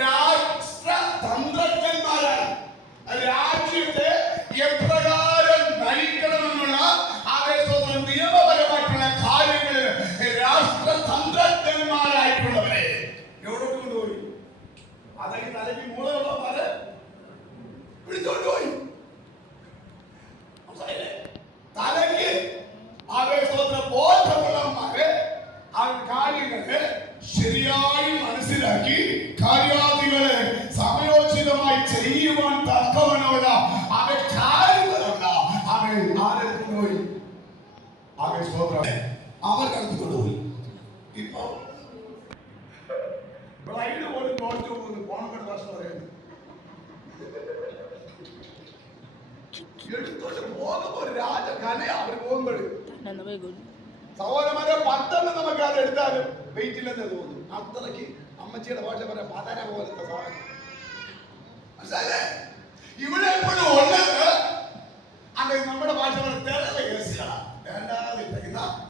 രാഷ്ട്രതന്ത്രജ്ഞന്മാരാണ്. രാജ്യത്തെ എപ്രകാരം നയിക്കണമെന്നുള്ള ആവേശത്തോടും നിയമപരമായിട്ടുള്ള കാര്യങ്ങളിൽ രാഷ്ട്രതന്ത്രജ്ഞന്മാരായിട്ടുള്ളവരെ എവിടെ കൊണ്ടുപോയി? അതായത് തലയ്ക്ക് മൂളമുള്ളവരെ പിടിച്ചോണ്ടുപോയി. തലയ്ക്ക് ആവേശത്തോട് ബോധമുള്ളവന്മാരെ ആ കാര്യങ്ങളെ ശരിയായി മനസ്സിലാക്കി കാര്യാദികളെ സമയോചിതമായി ചെയ്യുവാൻ തക്കവനുള്ള അവ കാര്യങ്ങളല്ല. അവൻ ആരെ കൊണ്ടുപോയി? അവൻ സ്വന്തം അവർ കടത്തിക്കൊണ്ടുപോയി. ഇപ്പൊ ബ്ലൈഡ് പോലും തോറ്റു പോകുന്നു. പോണക്കട ഭാഷ പറയുന്നു. എടുത്തോണ്ട് പോകുമ്പോ രാജകല അവർ പോകുമ്പോൾ സഹോദരന്മാരെ 10 നമുക്ക് അത് എടുത്താലും വെയിറ്റ് ഇല്ലെന്ന് തോന്നുന്നു. അത്രയ്ക്ക് അമ്മച്ചിയുടെ ഭാഷ പറയാം പതര പോലത്തെ സാധനം. മനസ്സിലായില്ലേ? ഇവിടെ എപ്പോഴും ഉള്ളത് അത് നമ്മുടെ ഭാഷ